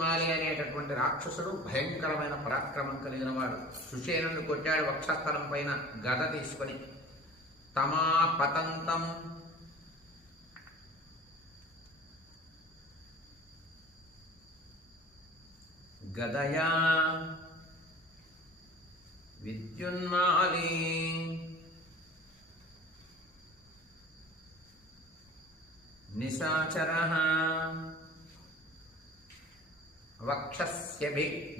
మాలి అనేటటువంటి రాక్షసుడు భయంకరమైన పరాక్రమం కలిగిన వాడు. సుషేనుడిని కొట్టాడు వక్షస్థలం పైన గద తీసుకొని. తమా పతంతం గదయా విద్యున్మాలి నిశాచరః వక్షస్యభిజఘానాసు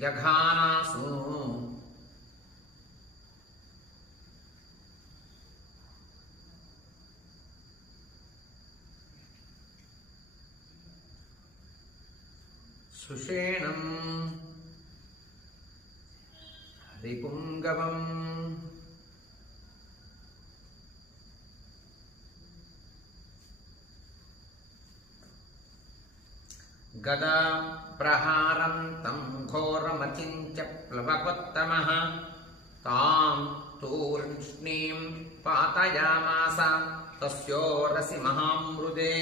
సుషేణం రిపుంగవం గదా ప్రహారం తం ఘోరమచించ ప్లవగోత్తమః తాం తూర్ష్ణీం పాతయామాస తస్యోరసి మహామృదే.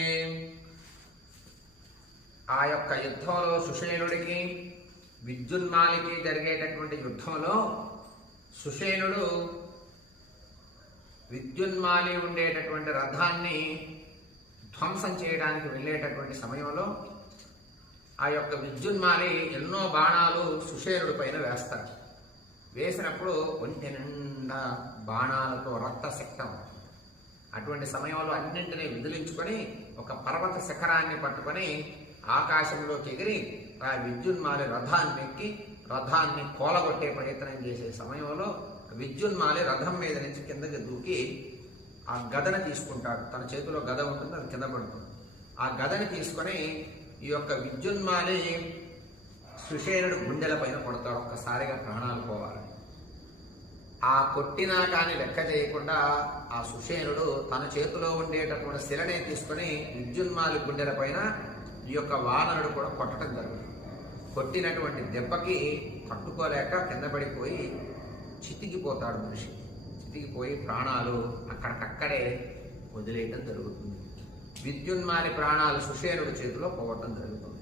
ఆ యొక్క యుద్ధంలో సుషేనుడికి విద్యున్మాలికి జరిగేటటువంటి యుద్ధంలో సుషేనుడు విద్యున్మాలి ఉండేటటువంటి రథాన్ని ధ్వంసం చేయడానికి వెళ్ళేటటువంటి సమయంలో ఆ యొక్క విద్యున్మాలి ఎన్నో బాణాలు సుషేనుడి పైన వేస్తాడు. వేసినప్పుడు ఒంటి నిండా బాణాలతో రక్తసిక్తం. అటువంటి సమయంలో అన్నింటినీ విదిలించుకొని ఒక పర్వత శిఖరాన్ని పట్టుకొని ఆకాశంలోకి ఎగిరి ఆ విద్యున్మాలి రథాన్ని ఎక్కి రథాన్ని కోలగొట్టే ప్రయత్నం చేసే సమయంలో విద్యున్మాలి రథం మీద నుంచి కిందకి దూకి ఆ గదను తీసుకుంటాడు. తన చేతిలో గద ఉంటుంది, అది కింద పడుతుంది. ఆ గదని తీసుకొని ఈ యొక్క విద్యున్మాలి సుషేనుడు గుండెల పైన కొడతాడు. ఒక్కసారిగా ప్రాణాలు పోవాలి. ఆ కొట్టినా కానీ లెక్క చేయకుండా ఆ సుషేనుడు తన చేతిలో ఉండేటటువంటి శిలని తీసుకొని విద్యున్మాలి గుండెల పైన ఈ యొక్క వానరుడు కూడా కొట్టడం జరుగుతుంది. కొట్టినటువంటి దెబ్బకి పట్టుకోలేక కింద పడిపోయి చితికిపోతాడు మనిషి. చితికిపోయి ప్రాణాలు అక్కడికక్కడే వదిలేయటం జరుగుతుంది. విద్యున్మాలి ప్రాణాలు సుషేనుడి చేతిలో పోవటం జరుగుతుంది.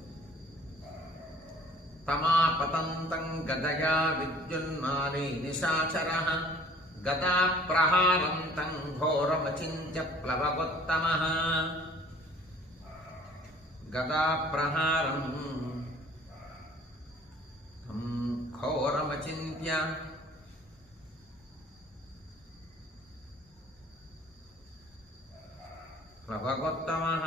తమా పతంతం గదయా విద్యున్మాలి నిశాచరః గదా ప్రహారంతం ఘోరమచించ ప్లవగోత్తమః. గదా ప్రహారం ఘోరమచింత్య ప్లవగోత్తమః